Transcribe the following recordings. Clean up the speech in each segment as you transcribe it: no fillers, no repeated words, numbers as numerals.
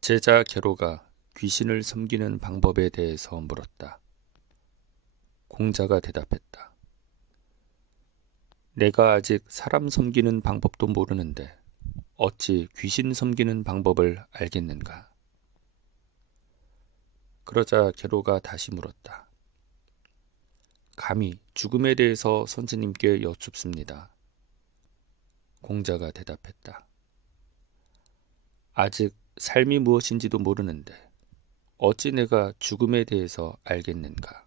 제자 게로가 귀신을 섬기는 방법에 대해서 물었다. 공자가 대답했다. 내가 아직 사람 섬기는 방법도 모르는데 어찌 귀신 섬기는 방법을 알겠는가? 그러자 게로가 다시 물었다. 감히 죽음에 대해서 선생님께 여쭙습니다. 공자가 대답했다. 아직 삶이 무엇인지도 모르는데 어찌 내가 죽음에 대해서 알겠는가?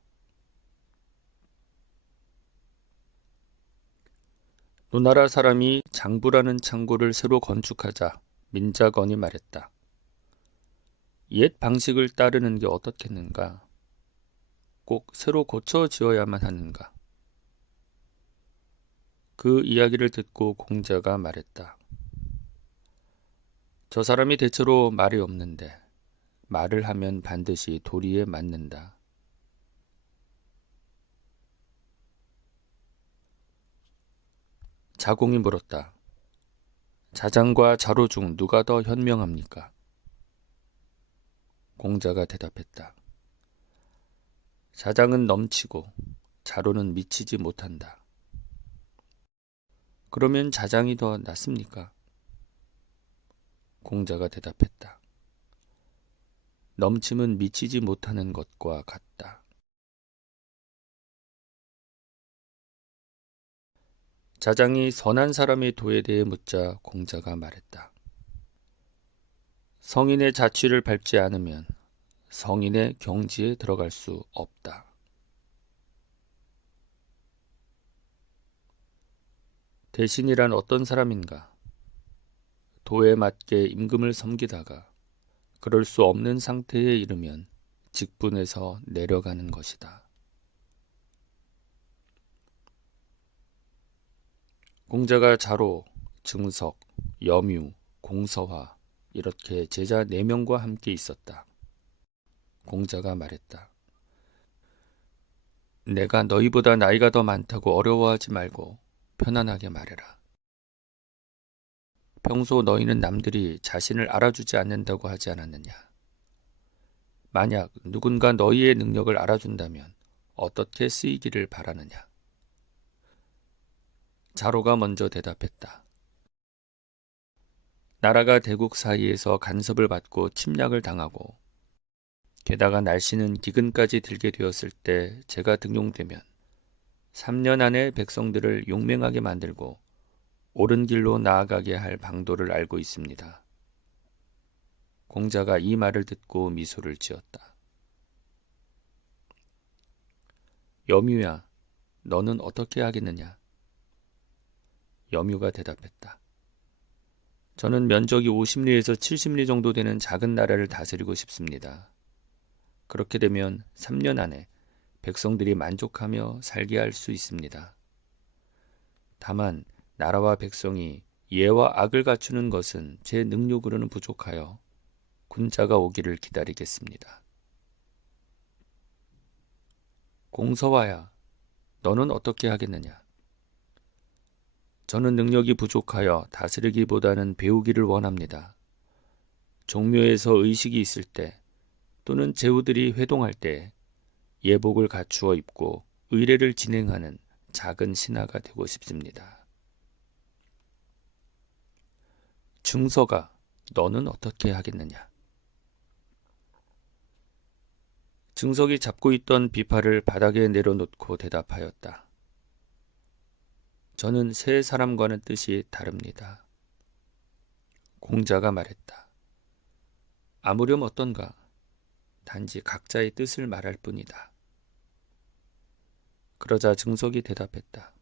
노나라 사람이 장부라는 창고를 새로 건축하자 민자건이 말했다. 옛 방식을 따르는 게 어떻겠는가? 꼭 새로 고쳐 지어야만 하는가? 그 이야기를 듣고 공자가 말했다. 저 사람이 대체로 말이 없는데 말을 하면 반드시 도리에 맞는다. 자공이 물었다. 자장과 자로 중 누가 더 현명합니까? 공자가 대답했다. 자장은 넘치고 자로는 미치지 못한다. 그러면 자장이 더 낫습니까? 공자가 대답했다. 넘침은 미치지 못하는 것과 같다. 자장이 선한 사람의 도에 대해 묻자 공자가 말했다. 성인의 자취를 밟지 않으면 성인의 경지에 들어갈 수 없다. 대신이란 어떤 사람인가? 도에 맞게 임금을 섬기다가 그럴 수 없는 상태에 이르면 직분에서 내려가는 것이다. 공자가 자로, 증석, 염유, 공서화 이렇게 제자 4명과 함께 있었다. 공자가 말했다. 내가 너희보다 나이가 더 많다고 어려워하지 말고 편안하게 말해라. 평소 너희는 남들이 자신을 알아주지 않는다고 하지 않았느냐? 만약 누군가 너희의 능력을 알아준다면 어떻게 쓰이기를 바라느냐? 자로가 먼저 대답했다. 나라가 대국 사이에서 간섭을 받고 침략을 당하고 게다가 날씨는 기근까지 들게 되었을 때 제가 등용되면 3년 안에 백성들을 용맹하게 만들고 옳은 길로 나아가게 할 방도를 알고 있습니다. 공자가 이 말을 듣고 미소를 지었다. 염유야, 너는 어떻게 하겠느냐? 염유가 대답했다. 저는 면적이 50리에서 70리 정도 되는 작은 나라를 다스리고 싶습니다. 그렇게 되면 3년 안에 백성들이 만족하며 살게 할 수 있습니다. 다만 나라와 백성이 예와 악을 갖추는 것은 제 능력으로는 부족하여 군자가 오기를 기다리겠습니다. 공서와야, 너는 어떻게 하겠느냐? 저는 능력이 부족하여 다스리기보다는 배우기를 원합니다. 종묘에서 의식이 있을 때 또는 제후들이 회동할 때 예복을 갖추어 입고 의례를 진행하는 작은 신하가 되고 싶습니다. 증서가 너는 어떻게 하겠느냐? 증석이 잡고 있던 비파를 바닥에 내려놓고 대답하였다. 저는 세 사람과는 뜻이 다릅니다. 공자가 말했다. 아무렴 어떤가? 단지 각자의 뜻을 말할 뿐이다. 그러자 증석이 대답했다.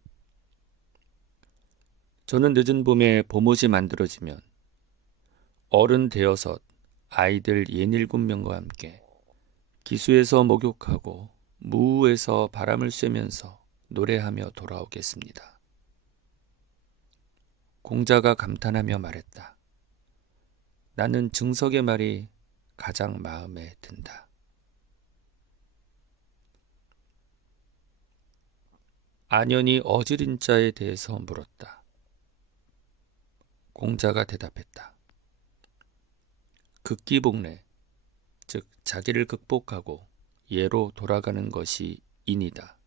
저는 늦은 봄에 봄옷이 만들어지면 어른 대여섯 아이들 67명과 함께 기수에서 목욕하고 무우에서 바람을 쐬면서 노래하며 돌아오겠습니다. 공자가 감탄하며 말했다. 나는 증석의 말이 가장 마음에 든다. 안연이 어지린 자에 대해서 물었다. 공자가 대답했다. 극기복례, 즉 자기를 극복하고 예로 돌아가는 것이 인이다.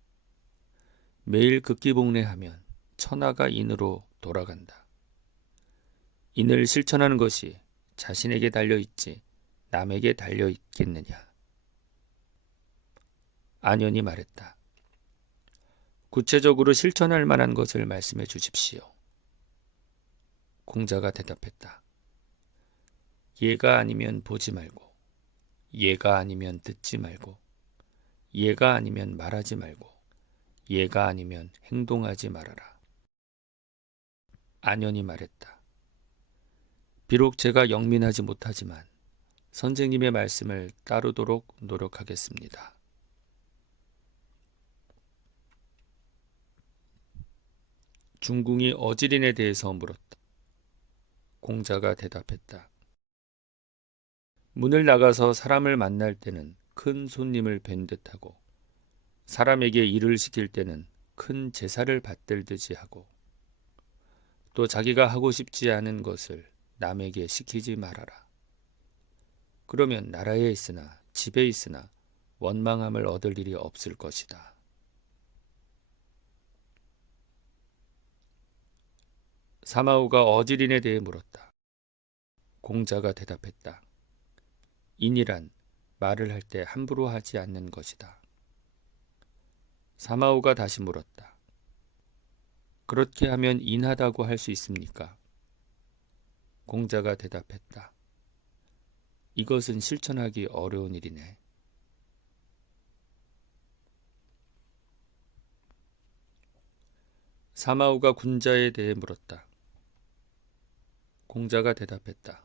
매일 극기복례하면 천하가 인으로 돌아간다. 인을 실천하는 것이 자신에게 달려있지 남에게 달려있겠느냐. 안연이 말했다. 구체적으로 실천할 만한 것을 말씀해 주십시오. 공자가 대답했다. 예가 아니면 보지 말고, 예가 아니면 듣지 말고, 예가 아니면 말하지 말고, 예가 아니면 행동하지 말아라. 안연이 말했다. 비록 제가 영민하지 못하지만 선생님의 말씀을 따르도록 노력하겠습니다. 중궁이 어지린에 대해서 물었다. 공자가 대답했다. 문을 나가서 사람을 만날 때는 큰 손님을 뵌 듯하고 사람에게 일을 시킬 때는 큰 제사를 받들듯이 하고 또 자기가 하고 싶지 않은 것을 남에게 시키지 말아라. 그러면 나라에 있으나 집에 있으나 원망함을 얻을 일이 없을 것이다. 사마우가 어지린에 대해 물었다. 공자가 대답했다. 인이란 말을 할 때 함부로 하지 않는 것이다. 사마우가 다시 물었다. 그렇게 하면 인하다고 할 수 있습니까? 공자가 대답했다. 이것은 실천하기 어려운 일이네. 사마우가 군자에 대해 물었다. 공자가 대답했다.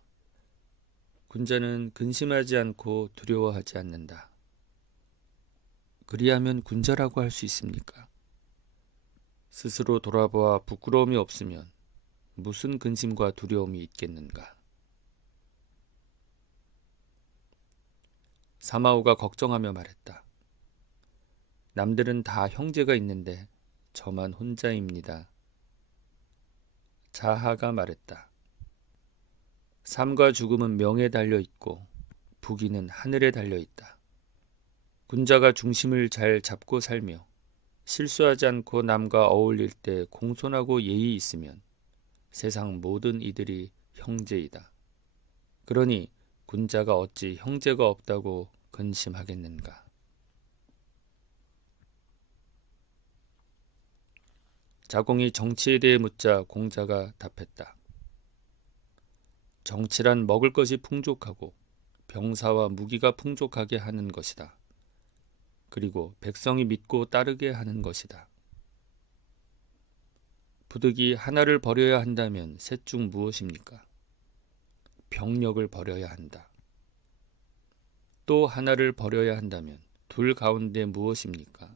군자는 근심하지 않고 두려워하지 않는다. 그리하면 군자라고 할 수 있습니까? 스스로 돌아보아 부끄러움이 없으면 무슨 근심과 두려움이 있겠는가? 사마우가 걱정하며 말했다. 남들은 다 형제가 있는데 저만 혼자입니다. 자하가 말했다. 삶과 죽음은 명에 달려있고 부귀는 하늘에 달려있다. 군자가 중심을 잘 잡고 살며 실수하지 않고 남과 어울릴 때 공손하고 예의 있으면 세상 모든 이들이 형제이다. 그러니 군자가 어찌 형제가 없다고 근심하겠는가. 자공이 정치에 대해 묻자 공자가 답했다. 정치란 먹을 것이 풍족하고 병사와 무기가 풍족하게 하는 것이다. 그리고 백성이 믿고 따르게 하는 것이다. 부득이 하나를 버려야 한다면 셋 중 무엇입니까? 병력을 버려야 한다. 또 하나를 버려야 한다면 둘 가운데 무엇입니까?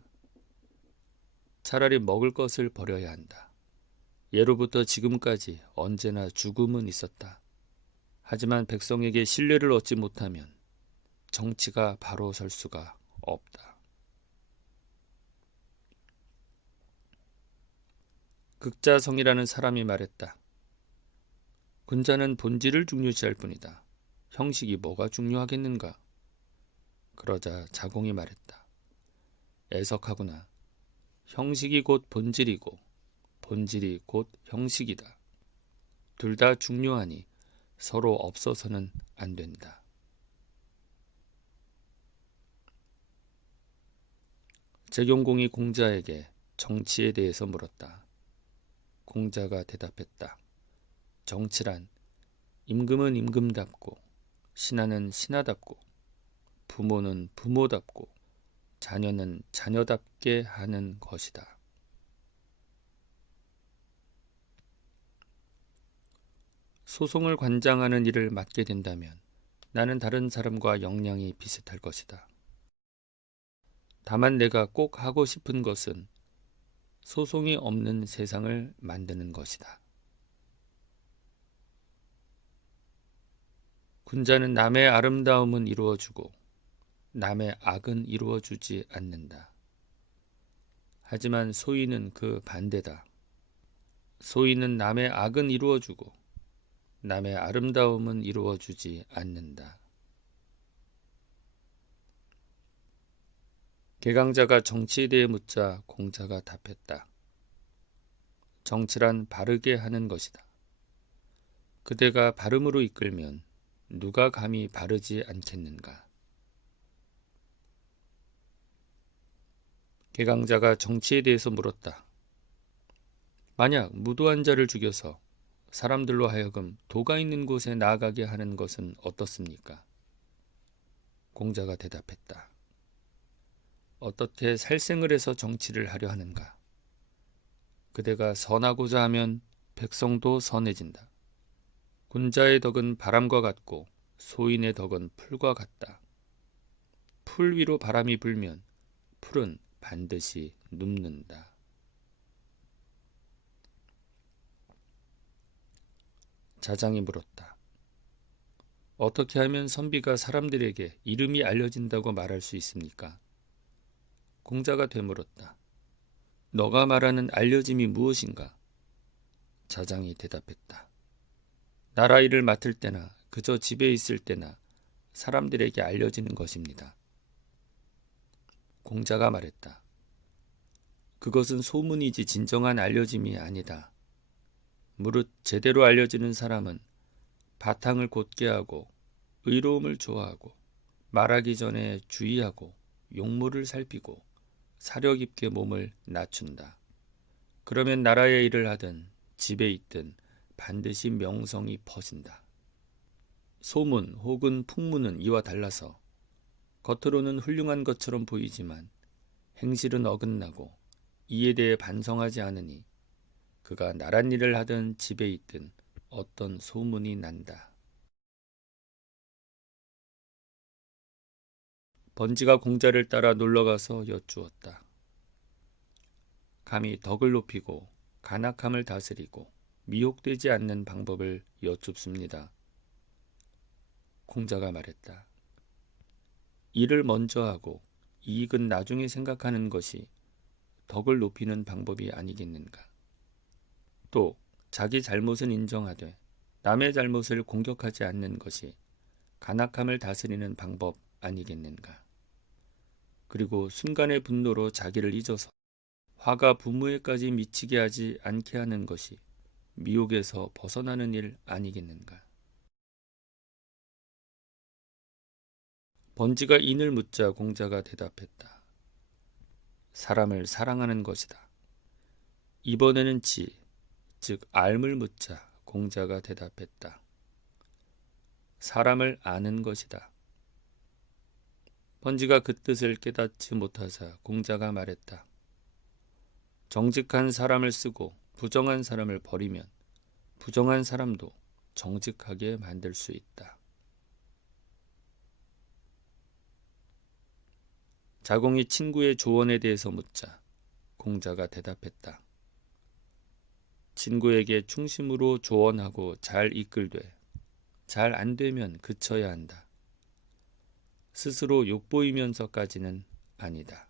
차라리 먹을 것을 버려야 한다. 예로부터 지금까지 언제나 죽음은 있었다. 하지만 백성에게 신뢰를 얻지 못하면 정치가 바로 설 수가 없다. 극자성이라는 사람이 말했다. 군자는 본질을 중요시할 뿐이다. 형식이 뭐가 중요하겠는가? 그러자 자공이 말했다. 애석하구나. 형식이 곧 본질이고 본질이 곧 형식이다. 둘 다 중요하니 서로 없어서는 안 된다. 재경공이 공자에게 정치에 대해서 물었다. 공자가 대답했다. 정치란 임금은 임금답고 신하는 신하답고 부모는 부모답고 자녀는 자녀답게 하는 것이다. 소송을 관장하는 일을 맡게 된다면 나는 다른 사람과 역량이 비슷할 것이다. 다만 내가 꼭 하고 싶은 것은 소송이 없는 세상을 만드는 것이다. 군자는 남의 아름다움은 이루어주고 남의 악은 이루어주지 않는다. 하지만 소인은 그 반대다. 소인은 남의 악은 이루어주고 남의 아름다움은 이루어주지 않는다. 개강자가 정치에 대해 묻자 공자가 답했다. 정치란 바르게 하는 것이다. 그대가 바름으로 이끌면 누가 감히 바르지 않겠는가. 개강자가 정치에 대해서 물었다. 만약 무도한 자를 죽여서 사람들로 하여금 도가 있는 곳에 나아가게 하는 것은 어떻습니까? 공자가 대답했다. 어떻게 살생을 해서 정치를 하려 하는가? 그대가 선하고자 하면 백성도 선해진다. 군자의 덕은 바람과 같고 소인의 덕은 풀과 같다. 풀 위로 바람이 불면 풀은 반드시 눕는다. 자장이 물었다. 어떻게 하면 선비가 사람들에게 이름이 알려진다고 말할 수 있습니까? 공자가 되물었다. 너가 말하는 알려짐이 무엇인가? 자장이 대답했다. 나라 일을 맡을 때나 그저 집에 있을 때나 사람들에게 알려지는 것입니다. 공자가 말했다. 그것은 소문이지 진정한 알려짐이 아니다. 무릇 제대로 알려지는 사람은 바탕을 곧게 하고 의로움을 좋아하고 말하기 전에 주의하고 용모를 살피고 사려 깊게 몸을 낮춘다. 그러면 나라의 일을 하든 집에 있든 반드시 명성이 퍼진다. 소문 혹은 풍문은 이와 달라서 겉으로는 훌륭한 것처럼 보이지만 행실은 어긋나고 이에 대해 반성하지 않으니 그가 나란 일을 하든 집에 있든 어떤 소문이 난다. 번지가 공자를 따라 놀러가서 여쭈었다. 감히 덕을 높이고 간악함을 다스리고 미혹되지 않는 방법을 여쭙습니다. 공자가 말했다. 일을 먼저 하고 이익은 나중에 생각하는 것이 덕을 높이는 방법이 아니겠는가. 또 자기 잘못은 인정하되 남의 잘못을 공격하지 않는 것이 간악함을 다스리는 방법 아니겠는가. 그리고 순간의 분노로 자기를 잊어서 화가 부모에까지 미치게 하지 않게 하는 것이 미혹에서 벗어나는 일 아니겠는가. 번지가 인을 묻자 공자가 대답했다. 사람을 사랑하는 것이다. 이번에는 지, 즉 알을 묻자 공자가 대답했다. 사람을 아는 것이다. 번지가 그 뜻을 깨닫지 못하자 공자가 말했다. 정직한 사람을 쓰고 부정한 사람을 버리면 부정한 사람도 정직하게 만들 수 있다. 자공이 친구의 조언에 대해서 묻자 공자가 대답했다. 친구에게 충심으로 조언하고 잘 이끌되 잘 안 되면 그쳐야 한다. 스스로 욕보이면서까지는 아니다.